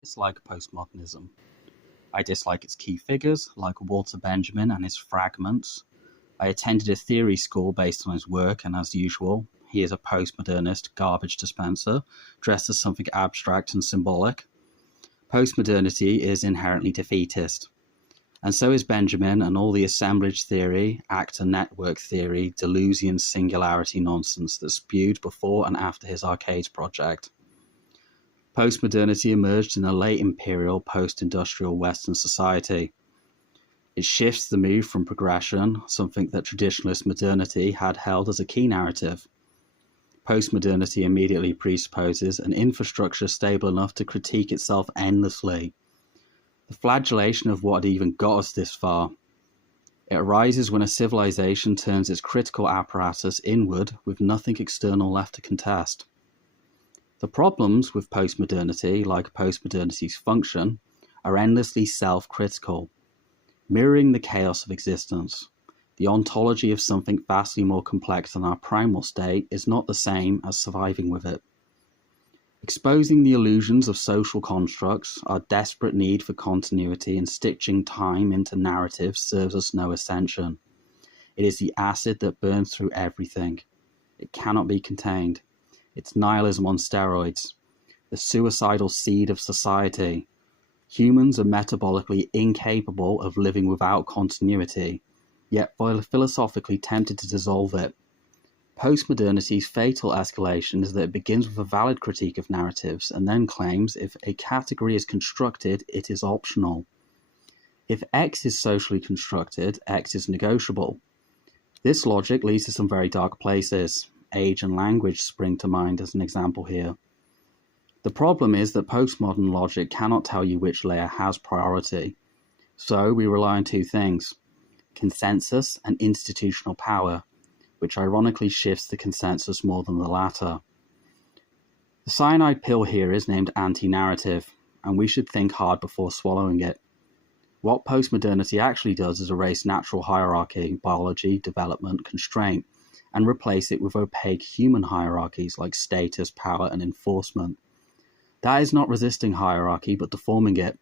Dislike postmodernism. I dislike its key figures, like Walter Benjamin and his fragments. I attended a theory school based on his work, and as usual, he is a postmodernist garbage dispenser, dressed as something abstract and symbolic. Postmodernity is inherently defeatist. And so is Benjamin and all the assemblage theory, actor network theory, Deleuzian singularity nonsense that spewed before and after his Arcades project. Postmodernity emerged in a late imperial, post-industrial Western society. It shifts the move from progression, something that traditionalist modernity had held as a key narrative. Postmodernity immediately presupposes an infrastructure stable enough to critique itself endlessly. The flagellation of what had even got us this far. It arises when a civilization turns its critical apparatus inward with nothing external left to contest. The problems with postmodernity, like postmodernity's function, are endlessly self-critical, mirroring the chaos of existence. The ontology of something vastly more complex than our primal state is not the same as surviving with it. Exposing the illusions of social constructs, our desperate need for continuity and stitching time into narratives serves us no ascension. It is the acid that burns through everything. It cannot be contained. It's nihilism on steroids, the suicidal seed of society. Humans are metabolically incapable of living without continuity, yet philosophically tempted to dissolve it. Postmodernity's fatal escalation is that it begins with a valid critique of narratives and then claims if a category is constructed, it is optional. If X is socially constructed, X is negotiable. This logic leads to some very dark places. Age and language spring to mind as an example here. The problem is that postmodern logic cannot tell you which layer has priority. So we rely on two things: consensus and institutional power, which ironically shifts the consensus more than the latter. The cyanide pill here is named anti-narrative, and we should think hard before swallowing it. What postmodernity actually does is erase natural hierarchy, biology, development, constraint, and replace it with opaque human hierarchies like status, power, and enforcement. That is not resisting hierarchy, but deforming it.